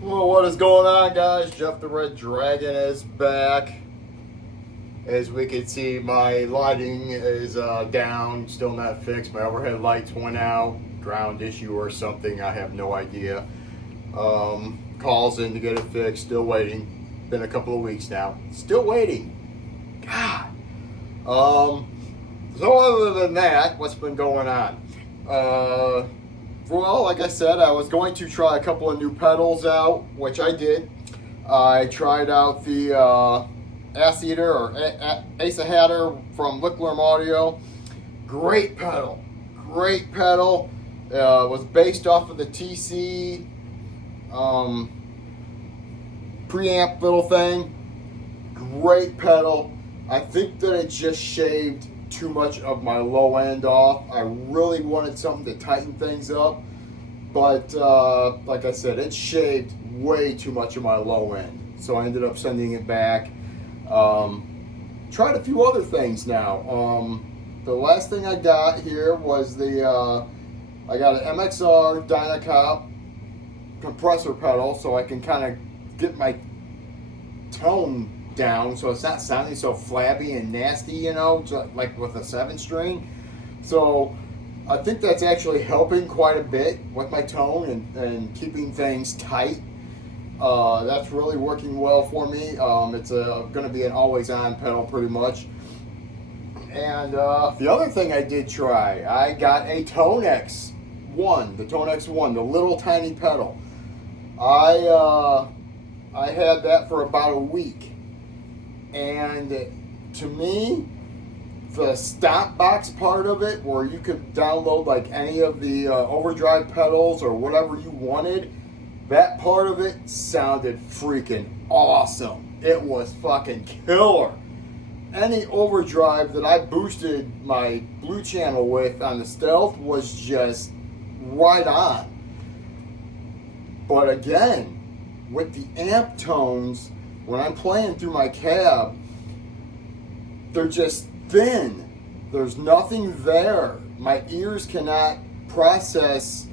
Well, what is going on, guys? Jeff the Red Dragon is back. As we can see, my lighting is down, still not fixed. My overhead lights went out, ground issue or something, I have no idea. Calls in to get it fixed, still waiting. Been a couple of weeks now, still waiting. God. So other than that, what's been going on? Well, like I said, I was going to try a couple of new pedals out, which I did. I tried out the Ass Eater or Asa Hatter from Lickworm Audio. Great pedal. Great pedal. Was based off of the TC preamp little thing. Great pedal. I think that it just shaved too much of my low end off. I really wanted something to tighten things up, but like I said, it shaved way too much of my low end, so I ended up sending it back. Tried a few other things now. The last thing I got here was I got an MXR Dynacop compressor pedal, so I can kind of get my tone down so it's not sounding so flabby and nasty, you know, like with a 7-string. So I think that's actually helping quite a bit with my tone and keeping things tight. That's really working well for me. It's going to be an always-on pedal pretty much. And the other thing I did try, I got a Tone X1, the Tone X1, the little tiny pedal. I had that for about a week. And to me, the stop box part of it, where you could download like any of the overdrive pedals or whatever you wanted, that part of it sounded freaking awesome. It was fucking killer. Any overdrive that I boosted my Blue Channel with on the Stealth was just right on. But again, with the amp tones, when I'm playing through my cab, they're just thin. There's nothing there. My ears cannot process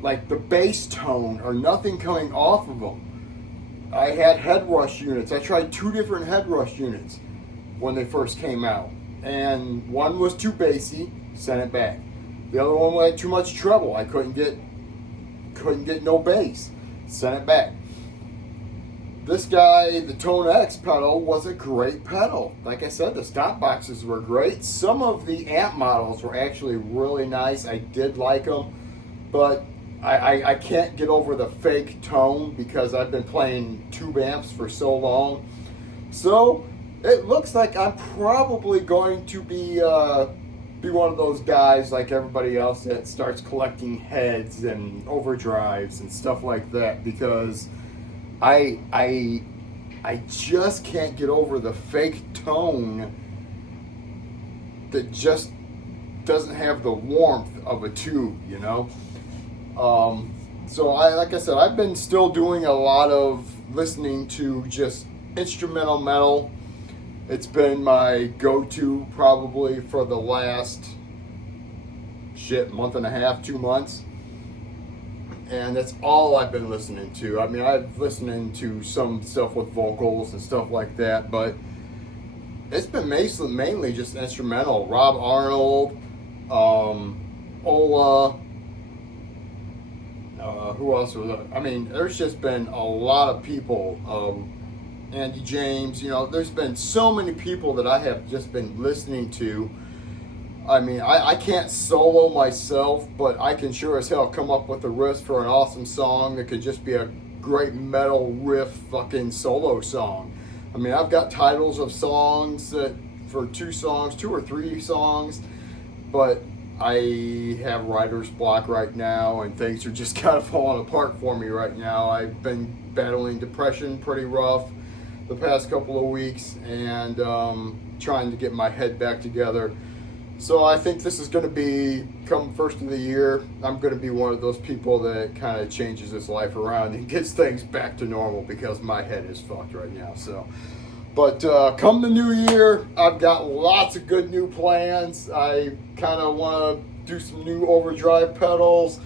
like the bass tone or nothing coming off of them. I had head rush units. I tried 2 different head rush units when they first came out. And one was too bassy, sent it back. The other one had too much treble. I couldn't get no bass, sent it back. This guy, the Tone X pedal, was a great pedal. Like I said, the stop boxes were great. Some of the amp models were actually really nice. I did like them, but I can't get over the fake tone because I've been playing tube amps for so long. So it looks like I'm probably going to be one of those guys like everybody else that starts collecting heads and overdrives and stuff like that, because I just can't get over the fake tone that just doesn't have the warmth of a tube, you know? So like I said, I've been still doing a lot of listening to just instrumental metal. It's been my go-to probably for the last month and a half, 2 months. And that's all I've been listening to. I mean, I've listened to some stuff with vocals and stuff like that, but it's been mainly just instrumental. Rob Arnold, Ola, who else was it? I mean, there's just been a lot of people. Andy James, you know, there's been so many people that I have just been listening to. I mean, I can't solo myself, but I can sure as hell come up with a riff for an awesome song that could just be a great metal riff fucking solo song. I mean, I've got titles of songs for 2 or 3 songs, but I have writer's block right now, and things are just kind of falling apart for me right now. I've been battling depression pretty rough the past couple of weeks, and trying to get my head back together. So I think this is going to be, come first of the year, I'm going to be one of those people that kind of changes his life around and gets things back to normal, because my head is fucked right now. So, but come the new year, I've got lots of good new plans. I kind of want to do some new overdrive pedals,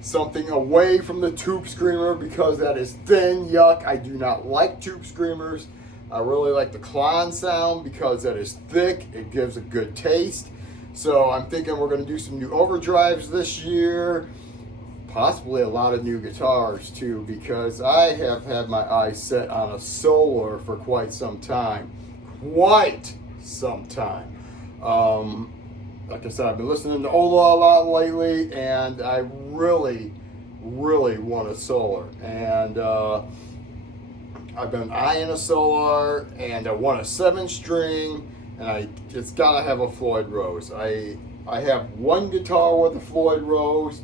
something away from the Tube Screamer because that is thin. Yuck. I do not like Tube Screamers. I really like the Klon sound because that is thick. It gives a good taste. So I'm thinking we're going to do some new overdrives this year. Possibly a lot of new guitars too, because I have had my eyes set on a Solar for quite some time. Like I said, I've been listening to Ola a lot lately, and I really want a Solar. And I've been eyeing a Solar, and I want a 7-string, and it's gotta have a Floyd Rose. I have one guitar with a Floyd Rose,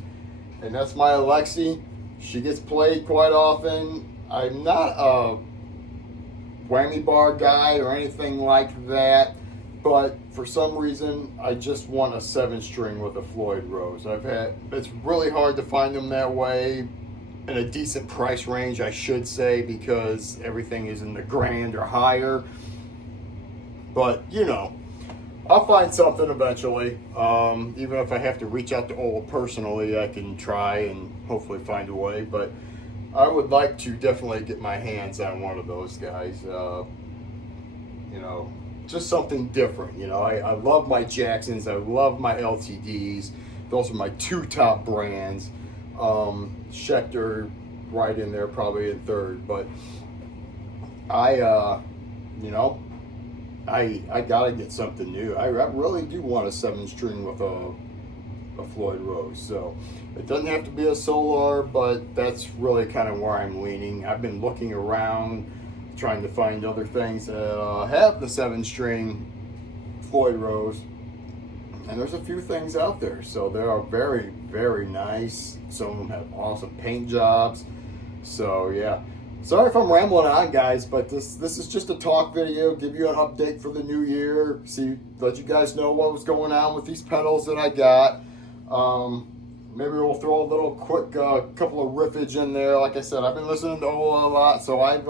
and that's my Alexi. She gets played quite often. I'm not a whammy bar guy or anything like that, but for some reason I just want a 7-string with a Floyd Rose. It's really hard to find them that way in a decent price range, I should say, because everything is in the grand or higher. But you know, I'll find something eventually. Even if I have to reach out to Ola personally, I can try and hopefully find a way. But I would like to definitely get my hands on one of those guys. You know, just something different. You know, I love my Jacksons. I love my LTDs. Those are my 2 top brands. Schecter right in there, probably in third. But you know, I gotta get something new. I really do want a 7-string with a Floyd Rose. So it doesn't have to be a Solar, but that's really kind of where I'm leaning. I've been looking around, trying to find other things that have the 7-string Floyd Rose, and there's a few things out there. So they are very nice. Some of them have awesome paint jobs. So yeah. Sorry if I'm rambling on, guys, but this is just a talk video, give you an update for the new year, let you guys know what was going on with these pedals that I got. Maybe we'll throw a little quick couple of riffage in there. Like I said, I've been listening to Ola a lot, so I've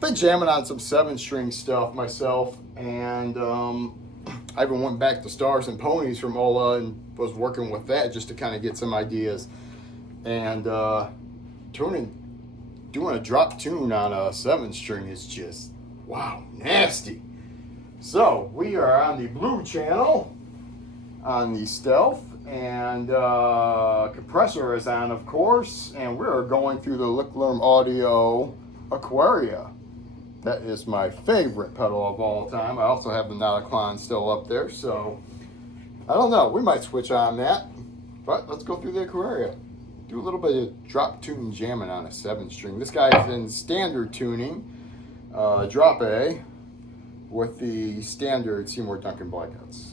been jamming on some 7-string stuff myself, and I even went back to Stars and Ponies from Ola and was working with that just to kind of get some ideas. And doing a drop tune on a 7-string is just, wow, nasty. So we are on the Blue channel on the Stealth, and compressor is on, of course, and we're going through the Licklerm Audio Aquaria. That is my favorite pedal of all time. I also have the Nauticlon still up there, so I don't know, we might switch on that, but let's go through the Aquaria. Do a little bit of drop tune jamming on a 7-string. This guy is in standard tuning, drop A, with the standard Seymour Duncan blackouts.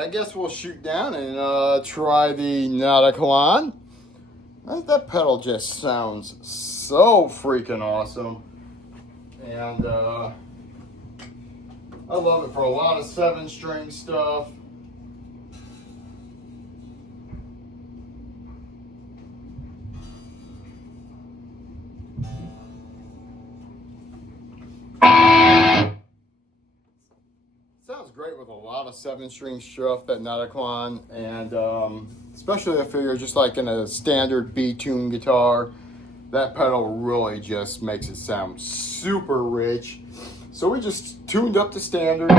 right, I guess we'll shoot down and try the Nauticalon. I think that pedal just sounds so freaking awesome. And I love it for a lot of 7-string stuff. Sounds great with a lot of 7-string stuff, that Nauticalon, and especially I figure just like in a standard B-tune guitar, that pedal really just makes it sound super rich. So we just tuned up to standard.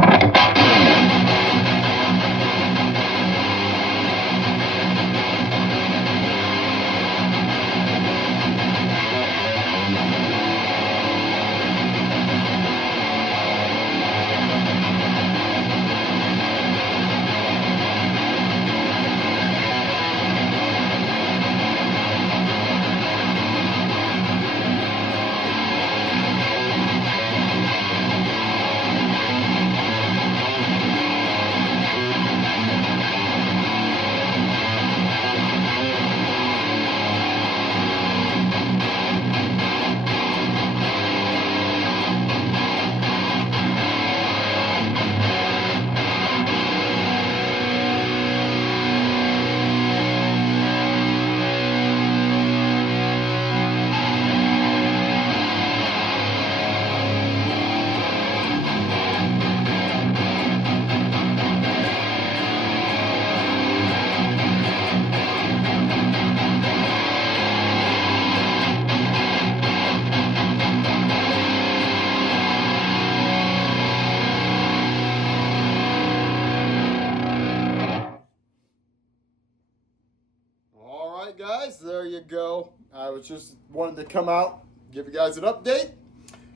Guys, there you go. I was just wanted to come out, give you guys an update.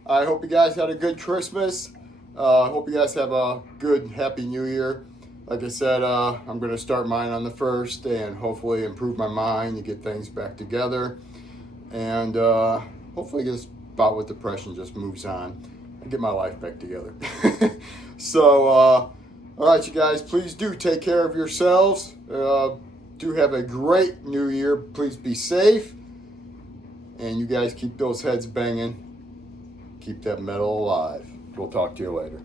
I hope you guys had a good Christmas. I hope you guys have a good, happy New Year. Like I said, I'm going to start mine on the 1st and hopefully improve my mind and get things back together. And hopefully this bout with depression just moves on and get my life back together. So, all right, you guys, please do take care of yourselves. Do have a great New Year. Please be safe. And you guys keep those heads banging. Keep that metal alive. We'll talk to you later.